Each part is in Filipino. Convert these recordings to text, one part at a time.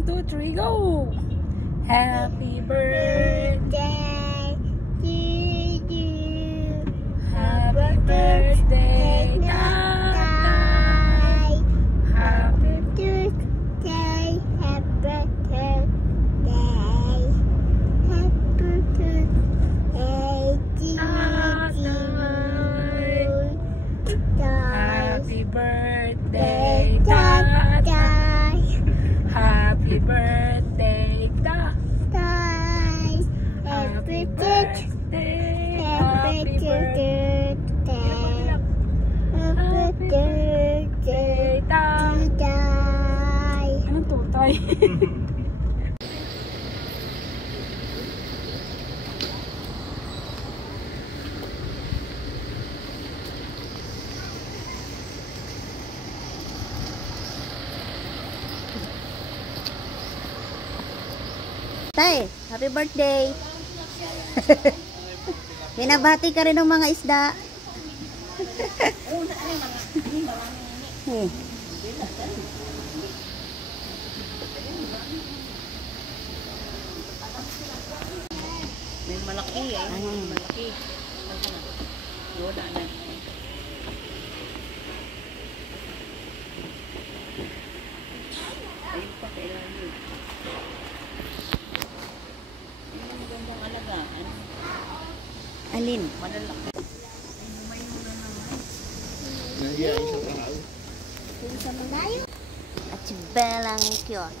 1, 2, 3, go! Happy birthday to you. Happy birthday, Tatay. Happy birthday. Happy birthday. Happy birthday to you. Happy birthday, Tatay. Happy birthday, Tatay. Happy birthday. Happy birthday. Happy birthday, Tatay. Anong tutay? Tay, happy birthday. Binabati ka rin ng mga isda. May malaki eh. Malaki. Wala na. Ayun pa kailangan. Ang gandang alagaan. Alin? Malalaki. At si Belang cute.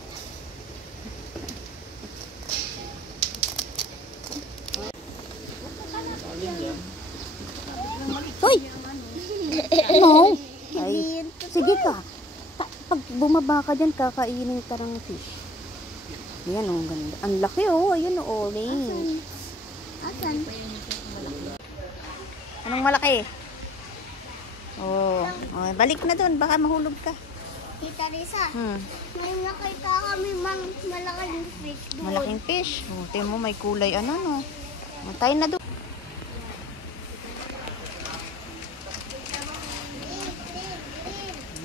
Hoy! No! Ay, sige ka. Pag bumaba ka dyan, kakainin ka ng fish. Ayan o, ganda. Ang laki o, ayan o, orange. Asan? Anong malaki? Oh, balik na dun, baka mahulog ka. Tita Risa, Hmm. may nakita kami malaking fish doon. Malaking fish. Oh, tingnan mo may kulay ano no. Tayo na doon.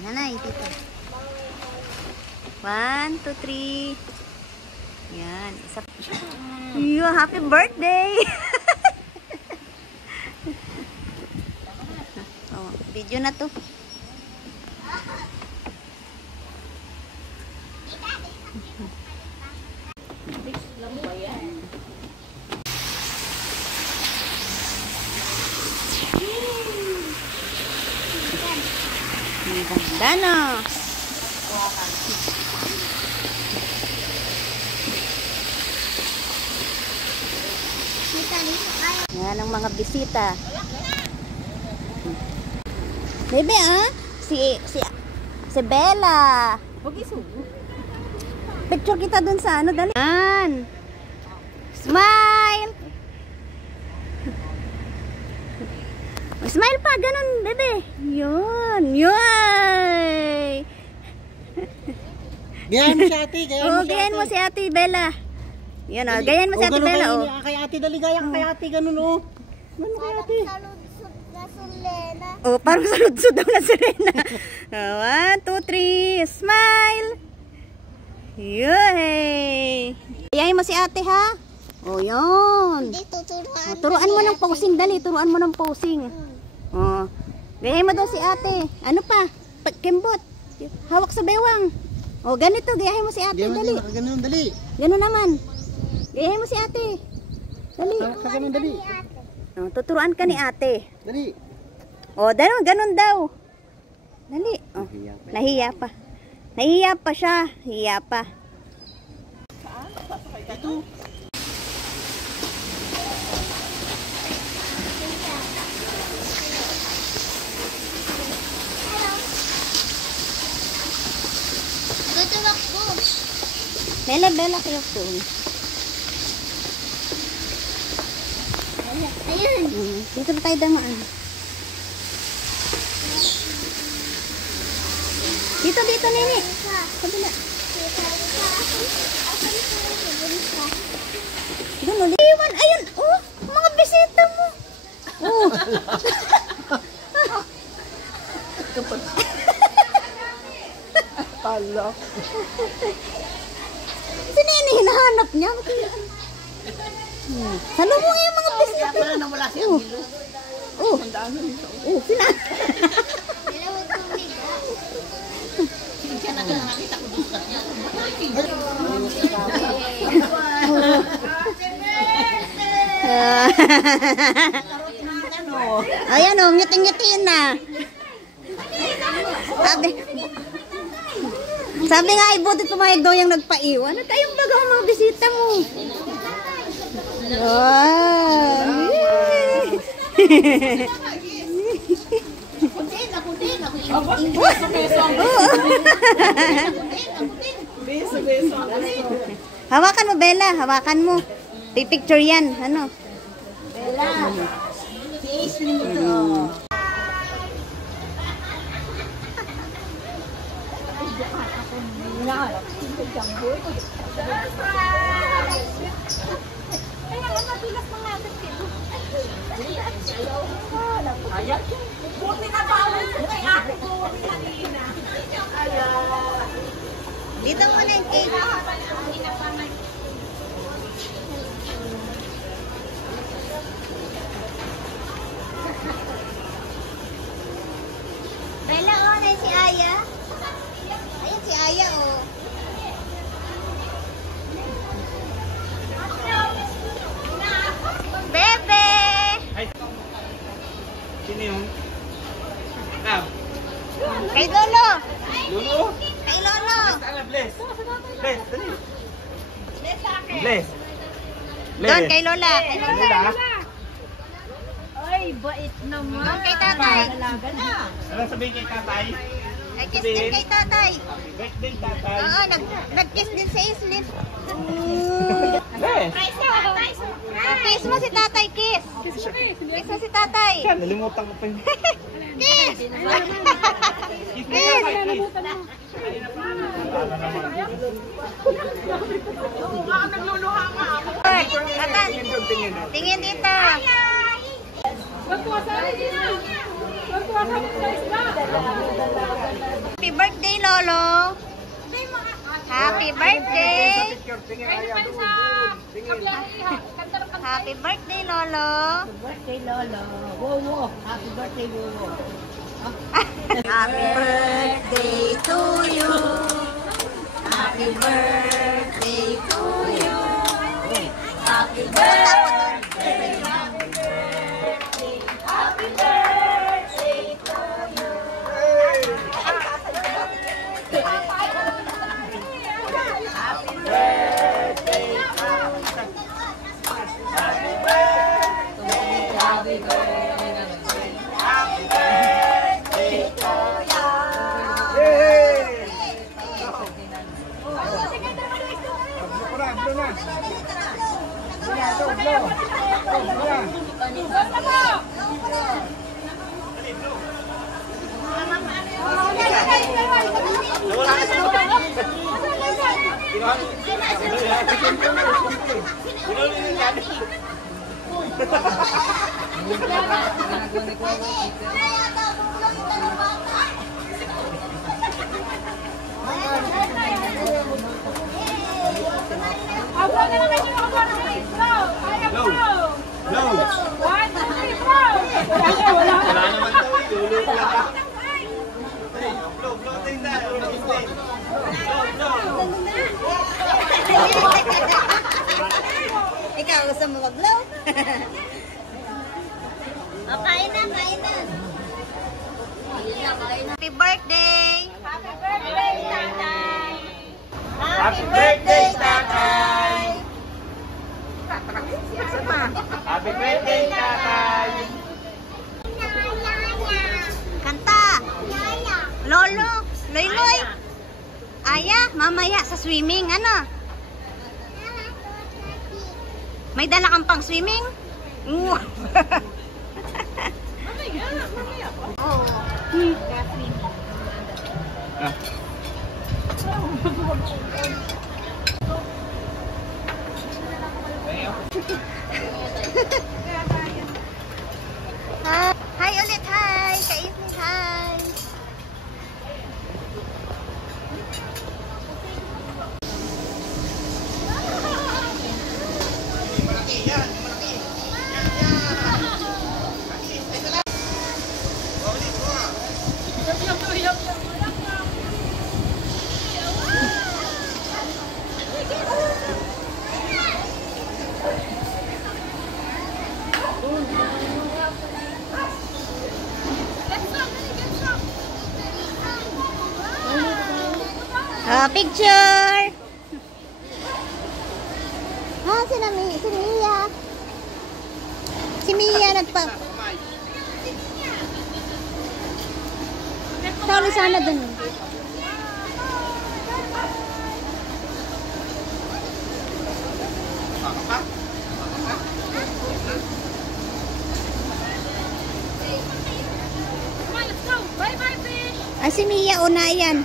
Nanay, dito. 1, 2, 3. Yan, isa. Yo, happy birthday. Oh, video na to. Ang ganda na. Tita Risa, kaya. Yan ang mga bisita. Bebe si Bella. Huwag isugo. Picture kita dun sa ano, dali. Yan. Smile. Smile pa, ganun, bebe. Yun, yun. Gayahin mo si ate, Gayahin mo si ate Bella. Yan o, gayahin mo si ate Bella o. Kay ate, dali gaya ka kay ate, ganun o. Ganun kay ate. Saludsod na sulena. Oh, parang saludsod daw na sirena. 1, 2, 3, smile. Yay! Gayahin mo si ate ha. Oh, yun. Hindi, tuturuan. Oh, turuan mo ng posing, dali. Turuan mo ng posing. Oh. Gayahin mo daw si ate. Ano pa? Pagkimbot. Hawak sa bewang. Oh, ganito. Gayahin mo si ate, dali. Ganun, dali. Ganun naman. Gayahin mo si ate. Dali. Ganun, dali. Oh, tuturuan ka ni ate. Dali. Oh, ganun daw. Dali. Oh, nahiya pa. Nahiya pa siya. Hiya pa. Ito. Tutuwak ko. Bella kayo po. Ayun. Dito na tayo damaan. Dito, nini. Kabila. Doon ulit. Iwan, ayun. Oh, mga bisita mo. Oh. Pala. hinahanap niya? Salubong yung mga bisita. Kaya pala nawala si Angelo. Oh, sila. Dalawang tubig. Siya na nakakita ko doon sa kanya. Ayan o, ngiting-ngitiin na. Sabi nga, ay buti pumayag daw yung nagpaiwan. At ayong baga ang mga bisita mo. Wow! Hawakan mo, Bella. Hawakan mo. Pipicture yan. Ano? Bella. Si Aislinn ito. Dito mo na yung cake. Bella, oh, na si Aya. Ayun si Aya, oh. Bebe! Sino yun? Rab. Kay Lolo! Lulu? Kay Lolo! Sana, bless. Bless, dali. Bless. Doon, kay Lola. Kay Lola. Lola. Ay, bait naman. Doon, kay Tatay. Dalaga na. Ano sabihin kay tatay? Ay, kiss din kay Tatay. Birthday tatay. Oo, nag-kiss din sa Aislinn. Bless. Kiss mo si Tatay, kiss. Kiss mo si Tatay. Yan, nalimutan ko pa yun. Kiss! Kiss mo tatay, kiss. Tatan, tingin dito. Happy birthday, Lolo. Happy birthday. Happy birthday, Lolo. Birthday, Lolo. Wowo. Happy birthday, Wowo. Happy birthday to you. Happy birthday to you. Happy birthday. Happy birthday to you. Happy birthday. Happy birthday to you. Ikaw, gusto mo mag-blow? Oh, kain na, kain na. Happy birthday! Happy birthday, Tatay. Happy birthday, tatay! Happy birthday, tatay! Kanta! Lolo! Loy-loy! Aya, mamaya sa swimming, ano? May dala kang pang swimming? Mamaya. Hi ulit, hi! Ka-evening, hi! Oh, picture! Ah, si Mia. Si Mia nagpa... Sali sana dun. Bye-bye, fish! Ah, si Mia, una yan.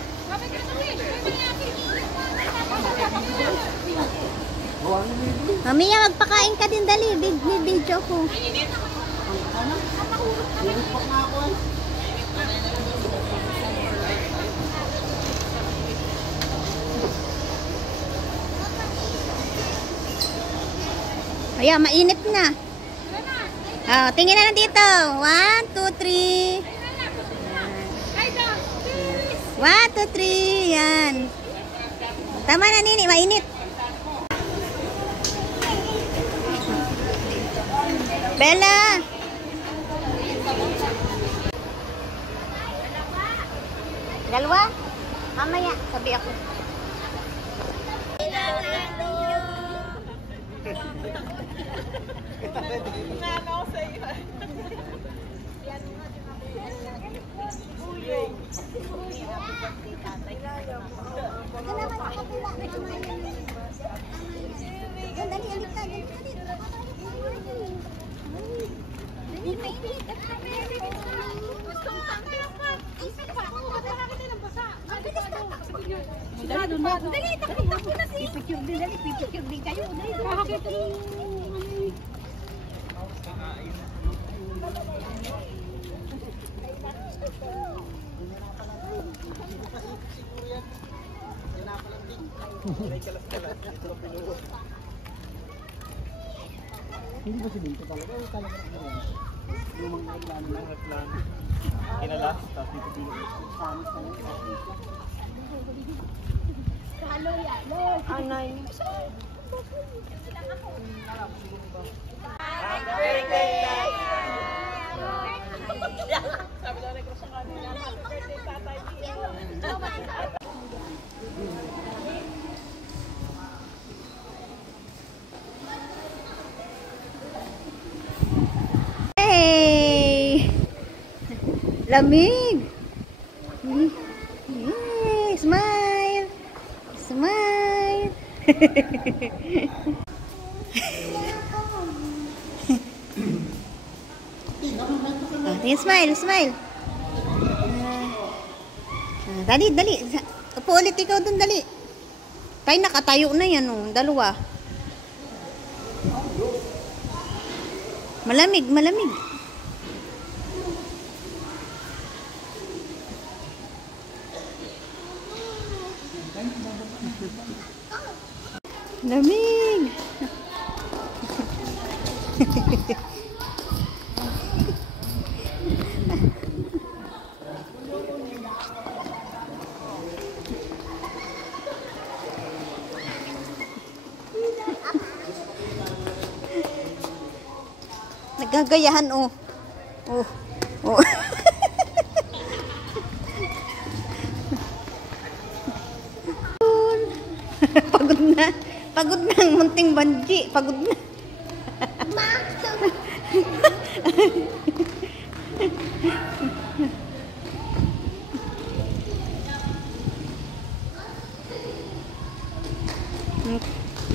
Mia, magpakain ka din, dali. Video ko. Ayan, mainit na. Oh, tingin na lang dito. 1, 2, 3. 1, 2, 3. Yan. Tama na, Nini. Mainit. Bella. Dalawa? Mamaya. Sabi ako. Dali, takbo na si. Pipicture din, dali. Pipicture din kayo. Dali, kakakita mo. Hindi ba si Binto talaga? O talaga na yung mga plano lang at plano. Kinala, tapos dito pinag Anay. Hey! Lamig! Yay! Smile! Smile! Smile, smile. Dali, dali. Upo ulit ikaw dun, dali. Tayo nakatayo na yan, oh. Dalawa. Malamig, malamig. Lamig. Nagagayahan, oh. Oh. Oh. Pagod na. Pagod na ang munting banji. Pagod na.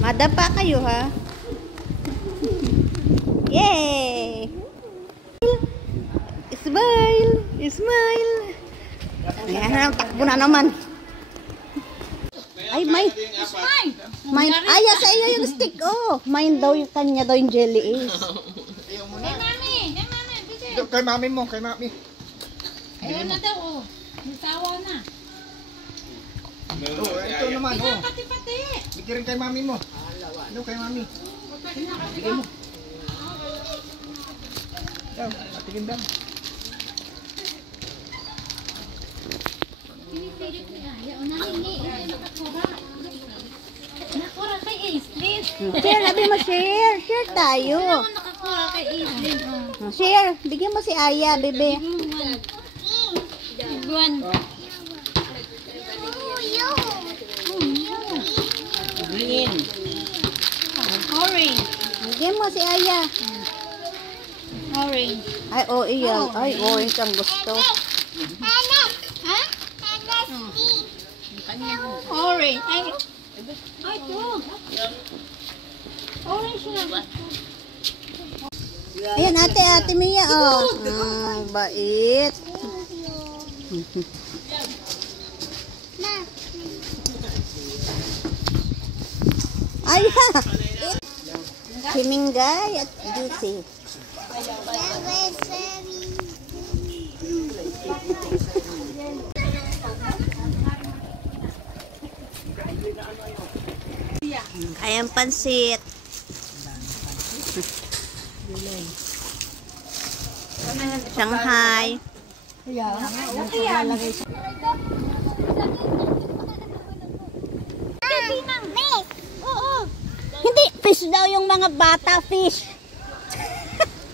Madapa kayo, ha? Yay! Smile! Smile! Ayan, takbo na naman. Ay, may... Mine. Ay, sa iyo yung stick, oh. Mine daw yung kanya daw yung jelly is. Kay mami mo, kay mami. Ayun na daw, oh. Nasawa na. Oh, ito naman, oh. Pati-pati. Bigyan rin kay mami mo. Ano kay mami? Ikaw, patingin daw. Nakura kay Aislinn. Share, sabi mo share. Share tayo. Nakakura kay Aislinn. Share. Bigyan mo si Aya, bebe. Buwan. Green. Orange. Bigyan mo si Aya. Orange. Ay, oh, iyan. Ay, orange ang gusto. Ha? Orange. Ay, ito. Orange na. Ayan, ate Mia, oh. Bait. Ay, si Minggay at Juicy. Kayang pansit. Shanghai. Hindi, fish daw yung mga bata, fish.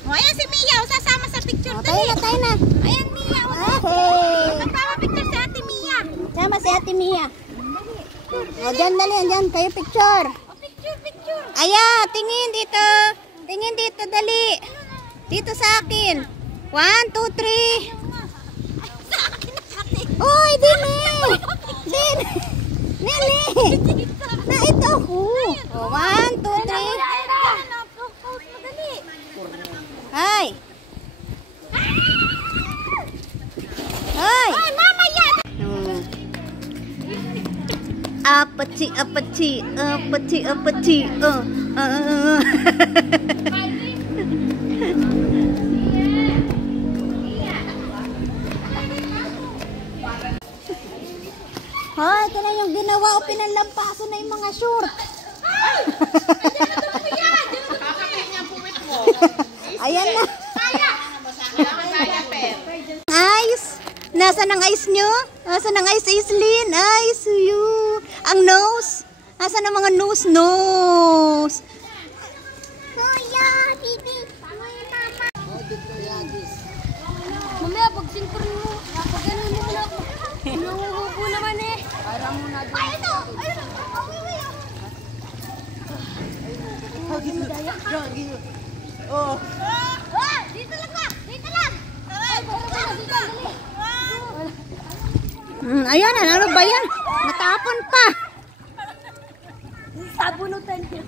O, ayan si Mia. Sasama sa picture. Tayo na. Ayan, Mia. Hey. Magpapapicture si Ate Mia. Sama si Ate Mia. O, dyan, dali, dyan. Kayo picture. Picture. Aya, tingin dito. Tingin dito, dali. Dito sa akin. 1, 2, 3. Oy, Dini! Dini! Nili! Na ito ako. 1, 2, 3. Hi! Hi! Apati. Hoy, ito na yung ginawa o pinalampaso na yung mga short. Ayan na. Ice. Nasaan ang ice nyo? Nasaan ang ice, Aislinn? Ice, you. Ang nose. Nasaan ang mga nose? Kuya, bibi. Mamaya, pag sinkur mo, pag ganun mo na ako. Nanguhubo naman eh. Ay, ito. Oh. Dito lang ba? Dito lang. Ayan, ano ba yan? Natapon pa. Sabunutan niya.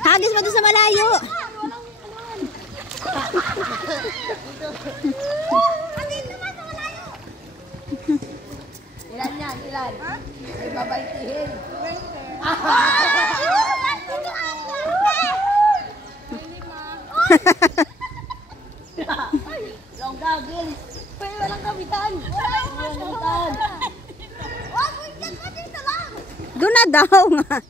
Hagis mo doon sa malayo. Ilan yan? Ilan? Ay, babaitihin. Long goggles. Pero walang kapitan. Walang kapitan. Doon na daw nga.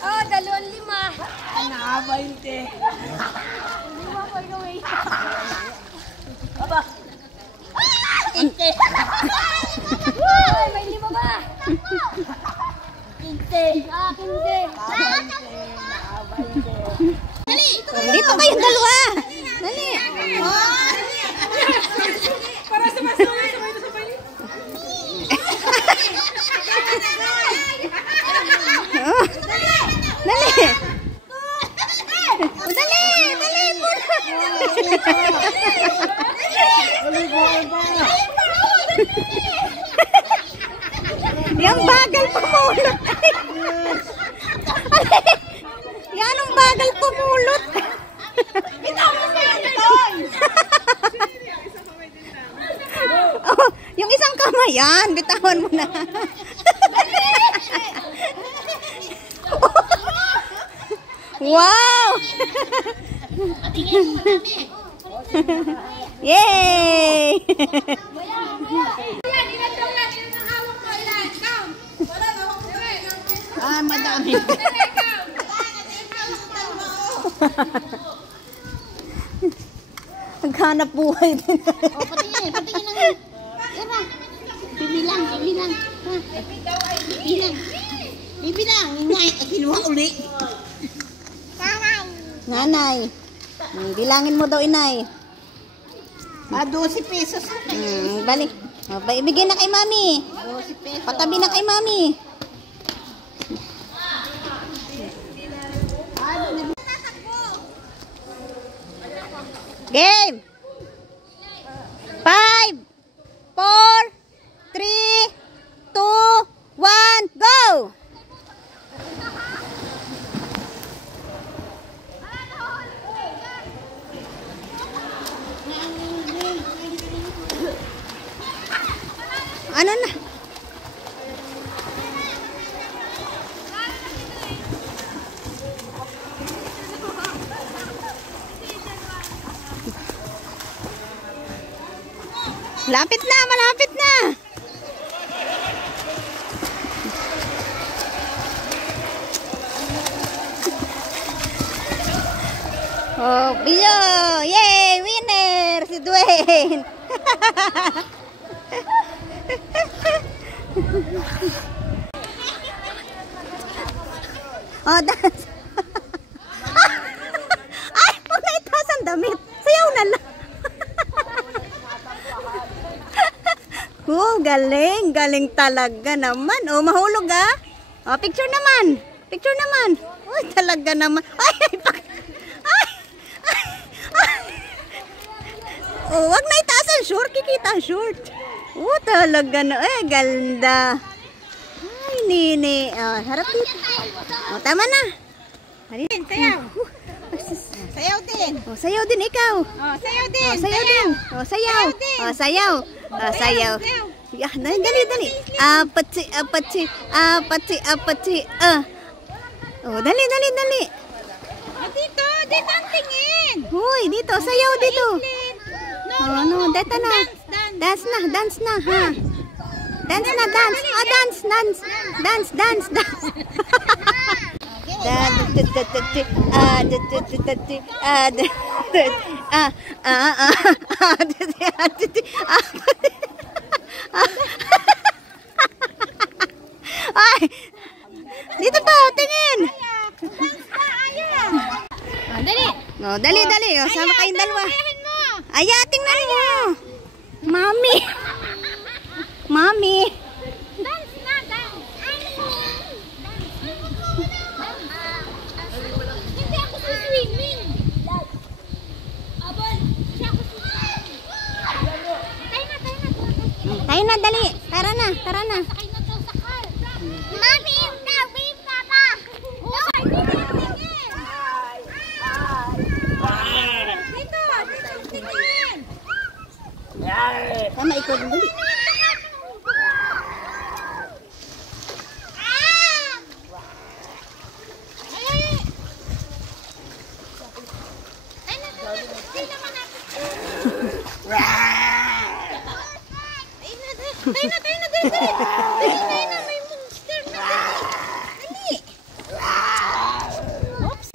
Oh, 2,500. Naka-20. Lima pa gawin. Aba. Ay, may 5 ba? 15. Ah, 15. Dito kayong dalawa. Dali. Para sa masuloy, sabay. Dali. Yang bagal pumulot. Yan ang bagal pumulot. Yung isang kamay yan, bitawan mo na. Wow! Yay! Ah, madami. Naghanap buhay din. O, patingin lang. Tara. Bibilang. Ha? Bibilang. Ingay, kinuha uli. Nanay. Bilangin mo daw, inay. 12 pesos. Balik. Ibigay na kay mami. 12 pesos. Patabi na kay mami. Game! 5, 4, 3, 2, 1, go! Ano na? Malapit na. Oh, Bio! Yay! Winner! Si Dwayne! Oh, dance! Ay! Huwag na itaas ang damit! Sayaw na lang! Oh, galing. Galing talaga naman. Oh, mahulog ah. Oh, picture naman. Oh, talaga naman. Ay. Oh, wag na itaas ang short. Kikita ang short. Oh, talaga na. Ganda. Ay, nini. Oh, harap dito. Oh, tama na. Sayaw. Sayaw din. Oh, sayaw din ikaw. Oh, sayaw din. Oh, sayaw din. Oh, sayaw. Oh, sayaw. Oh, sayaw. Yeah, dali. Apati. Oh, dali. Dito ang tingin. Hoy, dito, sayaw dito. Oh, no, dito na. Dance na, ha. Dance. Oh, dance. Ay, dito pa, tingin. Oh, dali. Oh, sama kayong dalawa. Ay, tingnan mo. Mami. Hindi ako swimming. Abol, siya ako swimming. Tayo na, dali. Tara na. Sakay na to sa car. Mami, wave ka pa. Dito, tingin. Tama, ikaw dali. Tayo na, dali. May monster na. Dali. Oops.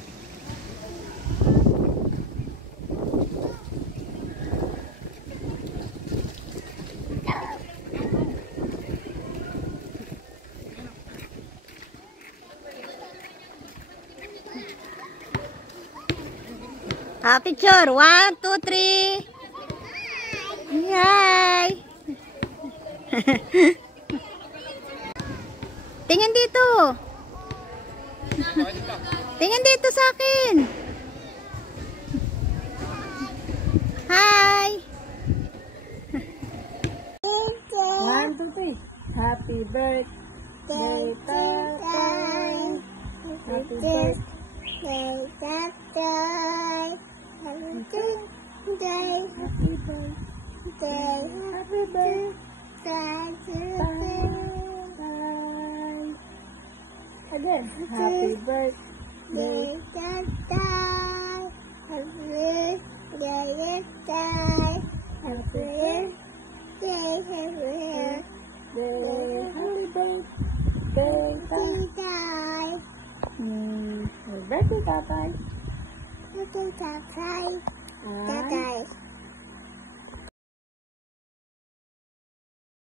Picture. 1, 2, 3. Yay! Tingin dito. Tingin dito sa akin. Hi. 1, 2, 3. Happy birthday to you. Happy birthday. Happy birthday. Again, happy birthday. Happy birthday, Tatay. Tatay.